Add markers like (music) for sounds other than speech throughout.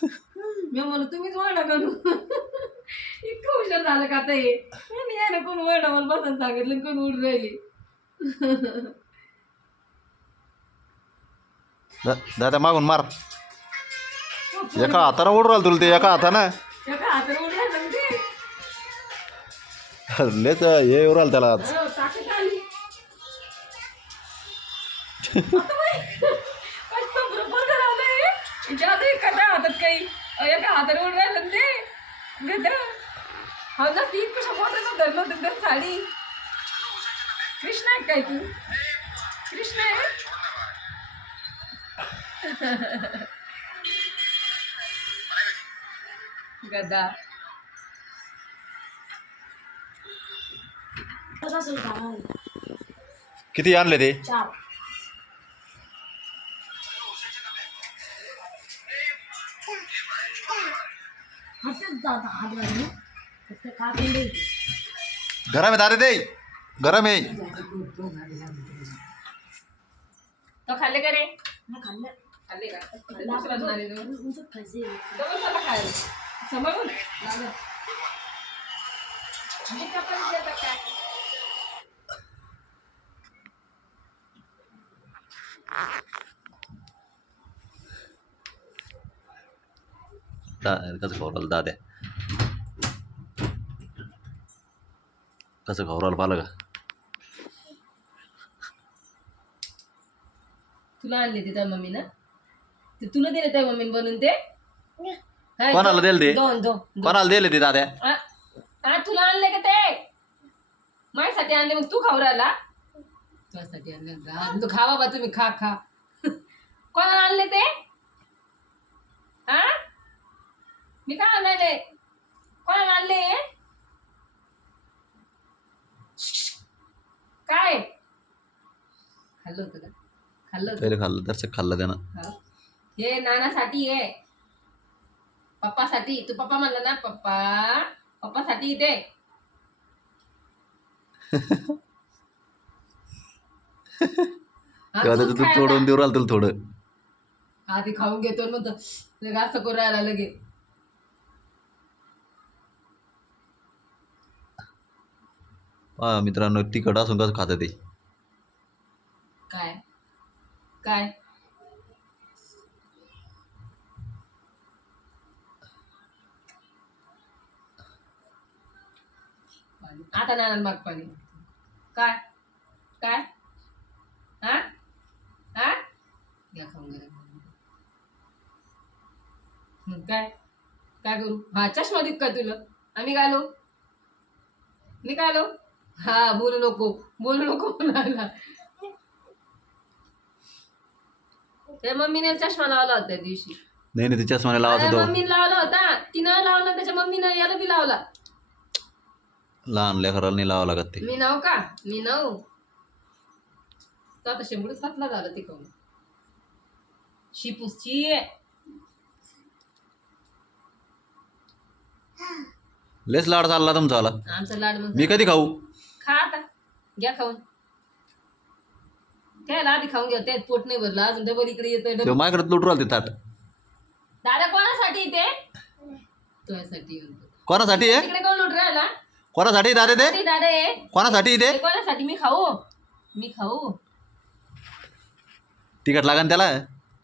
(laughs) मी म्हणू तुम्हीच म्हणा करू (laughs) इतकं हुशार झालं का आता हे? आणि याने कोण वळणं मला बसायला सांगितलं कोण उडून राहिली. दा- दादा मागून मार. एका हातानं ओढू राहिलं तुला ते एका हातानं. एका हाताने उडून राहिलं ना ते. लेच हे येऊ राहिलं त्याला आज. अरे, ताकद आली. आता बाई, काय संभ्रम बरं झालंय. जादू आहे का त्या हातात काही एका हाताने राहिलं ना ते. हा ती कशा मोठ्यानं धरलं होतं त्या साडी? कृष्ण आहे काय तू? कृष्ण आहे? गदा. किती आणले ते? चार. गरम आहे दादा ते गरम आहे. तो खाल्ले का रे? खाल्लं. का? दुसरा झाले डबल चला खायला समोरून लागलं. आणि चपाती देतात काय? दा कसं खाऊ राहिलं दाद्या कसं खाऊ राहिलं पाहिलं का? तुला आणले ते त्या मम्मीनं? ते तुला दिले त्या मम्मीने बनवून ते? हाय, कोणाला दिलं ते? दोन दोन दोन. कोणाला दिले ते दाद्या? आ, आ, तुला आणले का ते? माझ्यासाठी आणले मग तू खाऊ राहिला? तुझ्यासाठी आणले? तू खा बाबा तुम्ही खा खा. (laughs) कोणाला आणले ते? हा मी काय आणायले कोणाला आणले काय खाल्लं होतं का? खाल्लं होतं? पहिले खाल्लं तर खाल्लं त्यानं. हा. हे नानासाठी आहे पप्पासाठी. तू पप्पा म्हणला ना पप्पा पप्पासाठी दे. (laughs) हा, तेव्हा तूच त्याचं तू. तोडून देऊ राहिलं तुला थोडं. ते खाऊन घेतो मग तो लगे असं करून राहिला लगे. पहा मित्रांनो तिखट असून कसं खातं ते. आता नाना माग पाणी काय? काय? हा? हा? घ्या खाऊन घ्या मग काय? काय करू? हा चष्मा देत काय तुला? आम्ही घालू. मी काय आलो हा बोलू नको. बोलू नको त्या मम्मीने चष्मा लावला होता त्या दिवशी. नाही नाही तिच्याच मला लावत अरे होतो. मम्मीने लावला होता. तिनं लावला त्याच्या मम्मीनं याला बी लावला. लहान लेकराला नाही लावावं लागत ते. मी नाव का? मी नाव तो आता शेंबूडच झाला ते खाऊन शिपूसची लेस लाड चालला तुमचा आला आमचा लाड मग मी कधी खाऊ? खा आता. घ्या खाऊन. त्याला आधी खाऊन घ्या. त्यात पोट नाही भरलं. अजून डबल इकडे येतोय. तेव्हा डबल माझ्याकडे लुटू राहिलं ते ताट. दादा कोणासाठी ते तुझ्यासाठी म्हणतो कोणासाठी आहे? तिकडे कोण लुट राहिला? कोणासाठी दादा ते? ते दादा? आहे कोणासाठी ते? ते कोणासाठी? मी खाऊ. मी खाऊ. तिखट लागन त्याला?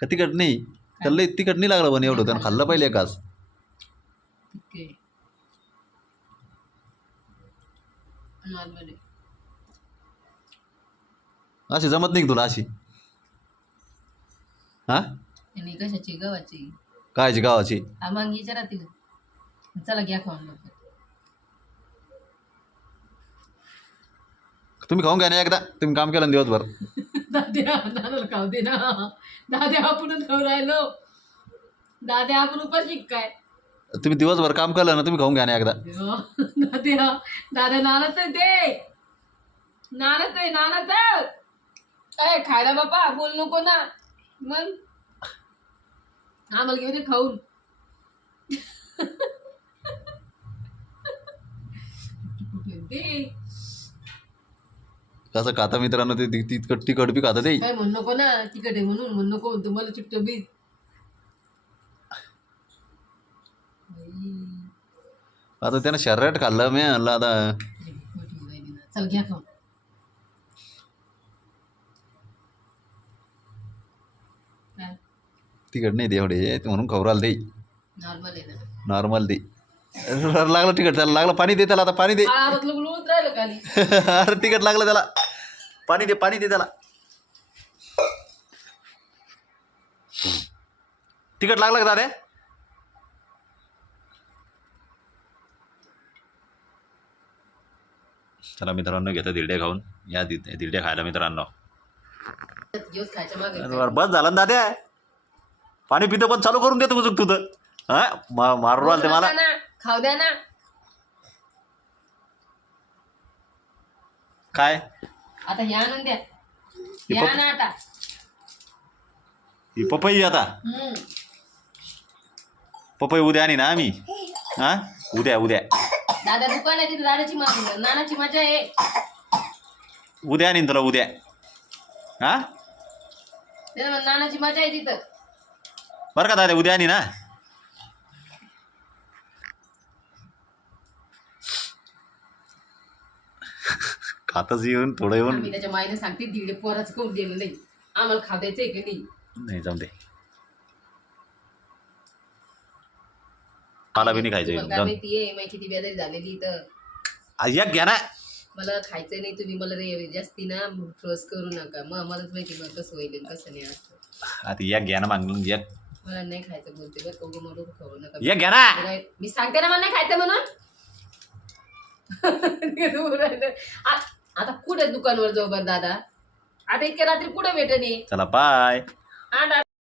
का तिखट नाही? त्याला लई तिखट नाही लागलं पण एवढं. त्यानं खाल्लं पहिले एकाच. नॉर्मली अशी जमत नाही का तुला अशी? हा? आणि कशाची? गव्हाची. कायची गावाची हा मग विचारा तिला. चला घ्या खाऊन लवकर तुम्ही खाऊन घ्या ना एकदा. तुम्ही काम केलं ना दिवसभर. दाद्या दादाला खाऊ दे ना. दाद्या आपणच खाऊ राहिलो. दाद्या आपण उपाशी काय? तुम्ही दिवसभर काम केलं ना तुम्ही खाऊन घ्या ना एकदा. दादा दादा नानत आहे ते. नानत आहे नानत अय खायला बापा बोल नको ना. मग? आम्हाला घेऊ दे खाऊन. (laughs) ते कसं खाता मित्रांनो ते ती- तितकं तिखट बी खाता ते. काय म्हण नको ना तिकट आहे म्हणून म्हण नको म्हणतो मला बी. आता त्यानं शर्यत खाल्लं मी म्हणलं आता चल घ्या खाऊन. काय? तिखट नाही ते एवढे म्हणून खवराल ते. नॉर्मल आहे ना. नॉर्मल ते. लागलं तिखट त्याला लागलं पाणी दे त्याला आता पाणी दे. राहिलं खाली. (laughs) अरे तिखट लागलं त्याला. पाणी दे पाणी दे त्याला. तिखट लागलं का दादा? चला मित्रांनो घेतो दिरडे खाऊन. या दि- दिरडे खायला मित्रांनो. बस झालं ना दाद्या पाणी पितं पण चालू करून देतो मुजुक तुझं. हा? मा मारून राहिलं ते मला खाऊ द्या ना. काय? आता ह्या आणून द्या. हे पप- ना आता. ही पपई आता. हम्म. पपई उद्या आणि ना आम्ही. हा? उद्या उद्या. दादा दुकान आहे तिथे दादाची मा- नानाची मजा आहे. उद्या आणीन तुला उद्या. हा? त्याला म्हण, नानाची मजा आहे तिथं. बरं का दादा उद्या आणि ना? खातच येऊन थोडं येऊन. त्याच्या माईने सांगते दीड पोराचं करून दिलं नाही. आम्हाला खाऊ द्यायचंय की नाही? नाही जाऊन दे. मला बी नाही खायचं तुम्हाला काय जाऊन माहितीये माहिती किती बेजारी झालेली तर एक घ्या ना. मला खायचं नाही तुम्ही मला रे जास्ती ना करू नका. मग मलाच माहिती मग कसं होईल आणि कसं नाही असं. आता एक घ्या ना मागून एक मला नाही खायचं बोलते बरं कवडी खाऊ नका. एक घ्या ना. मी सांगते ना मला नाही खायचं म्हणून. (laughs) ते. आ- आता कुठे दुकानवर जाऊ बरं दादा? आता इतक्या रात्री कुठे भेटणे चला बाय